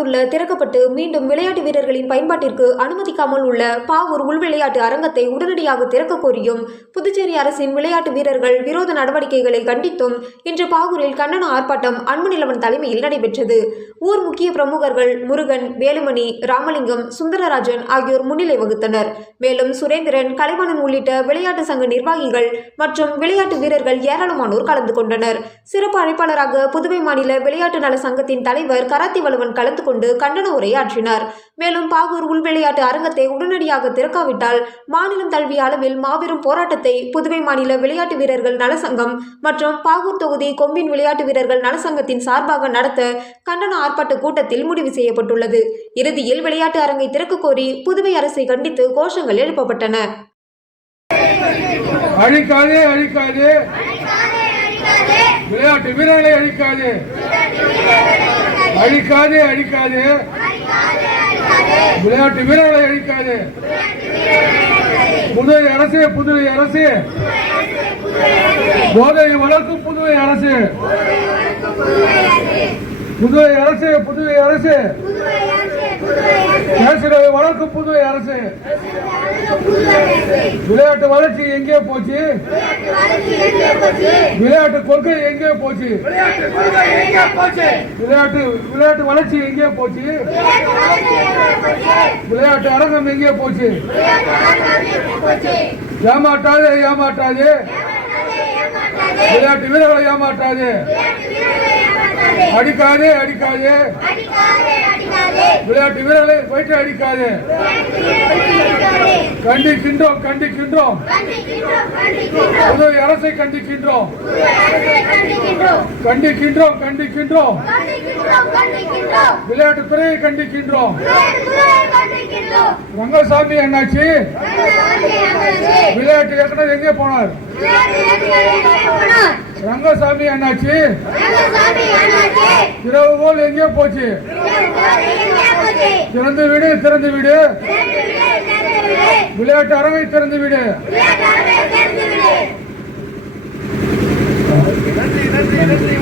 அமைந்துள்ள திறக்கப்பட்டு மீண்டும் விளையாட்டு வீரர்களின் பயன்பாட்டிற்கு அனுமதிக்காமல் உள்ள பாவூர் உள்விளையாட்டு அரங்கத்தை உடனடியாக திறக்க கோரியும் புதுச்சேரி அரசின் விளையாட்டு வீரர்கள் விரோத நடவடிக்கைகளை கண்டித்தும் இன்று பாவூரில் கண்டன ஆர்ப்பாட்டம் அன்புநிலவன் தலைமையில் நடைபெற்றது. ஊர் முக்கிய பிரமுகர்கள் முருகன், வேலுமணி, ராமலிங்கம், சுந்தரராஜன் ஆகியோர் முன்னிலை வகுத்தனர். மேலும் சுரேந்திரன், கலைவாணன் உள்ளிட்ட விளையாட்டு சங்க நிர்வாகிகள் மற்றும் விளையாட்டு வீரர்கள் ஏராளமானோர் கலந்து கொண்டனர். சிறப்பு அழைப்பாளராக புதுவை மாநில விளையாட்டு நல சங்கத்தின் தலைவர் கராத்தி வலுவன் கலந்து கொண்டு கண்டன உரை ஆற்றினார். மேலும் பாகூர் உள் விளையாட்டு அரங்கத்தை உடனடியாக திறக்காவிட்டால் மாநிலம் தழுவிய அளவில் மாபெரும் போராட்டத்தை புதுவை மாநில விளையாட்டு வீரர்கள் நலசங்கம் மற்றும் பாகூர் தொகுதி கொம்பின் விளையாட்டு வீரர்கள் நலசங்கத்தின் சார்பாக நடத்த கண்டன ஆர்ப்பாட்ட கூட்டத்தில் முடிவு செய்யப்பட்டுள்ளது. இறுதியில் விளையாட்டு அரங்கை திறக்க கோரி புதுவை அரசை கண்டித்து கோஷங்கள் எழுப்பப்பட்டன. அழிக்காதே அழிக்காதே, விளையாட்டு வீரர்களை அழிக்காதே, அழிக்காதே அழிக்காதே, விளையாட்டு வீரர்களை அழிக்காதே. புதுவை அரசு, புதுவை அரசு, போதையை வளர்க்கும் புதுவை அரசு, புதுவை அரசு, புதுவை அரசு, கேசரை வளர்க்கும் புதுவை அரசு. விளையாட்டு வளர்ச்சி எங்கே போச்சு? விளையாட்டு கொள்கை எங்கே போச்சு? விளையாட்டு வளர்ச்சி எங்கே போச்சு? விளையாட்டு அரங்கம் எங்கே போச்சு? ஏமாற்றாதே ஏமாற்றாதே, விளையாட்டு வீரர்களை ஏமாற்றாதே, அடிக்காதே அடிக்காதே, விளையாட்டு வீரர்களை வயிற்று அடிக்காதே. கண்டிக்கின்றோம் கண்டிக்கின்றோம், புதுவை அரசை கண்டிக்கின்றோம், கண்டிக்கின்றோம் கண்டிக்கின்றோம், விளையாட்டுத்துறையை கண்டிக்கின்றோம். ரங்கசாமி என்னாச்சு? விளையாட்டு இயக்குனர் எங்கே போனார்? ரங்கசாமி என்னாச்சு? திறவுகோல் எங்கே போச்சு? திறந்து விடு, திறந்து விடு, விளையாட்டு அரங்கை திறந்து விடு. நன்றி நன்றி நன்றி.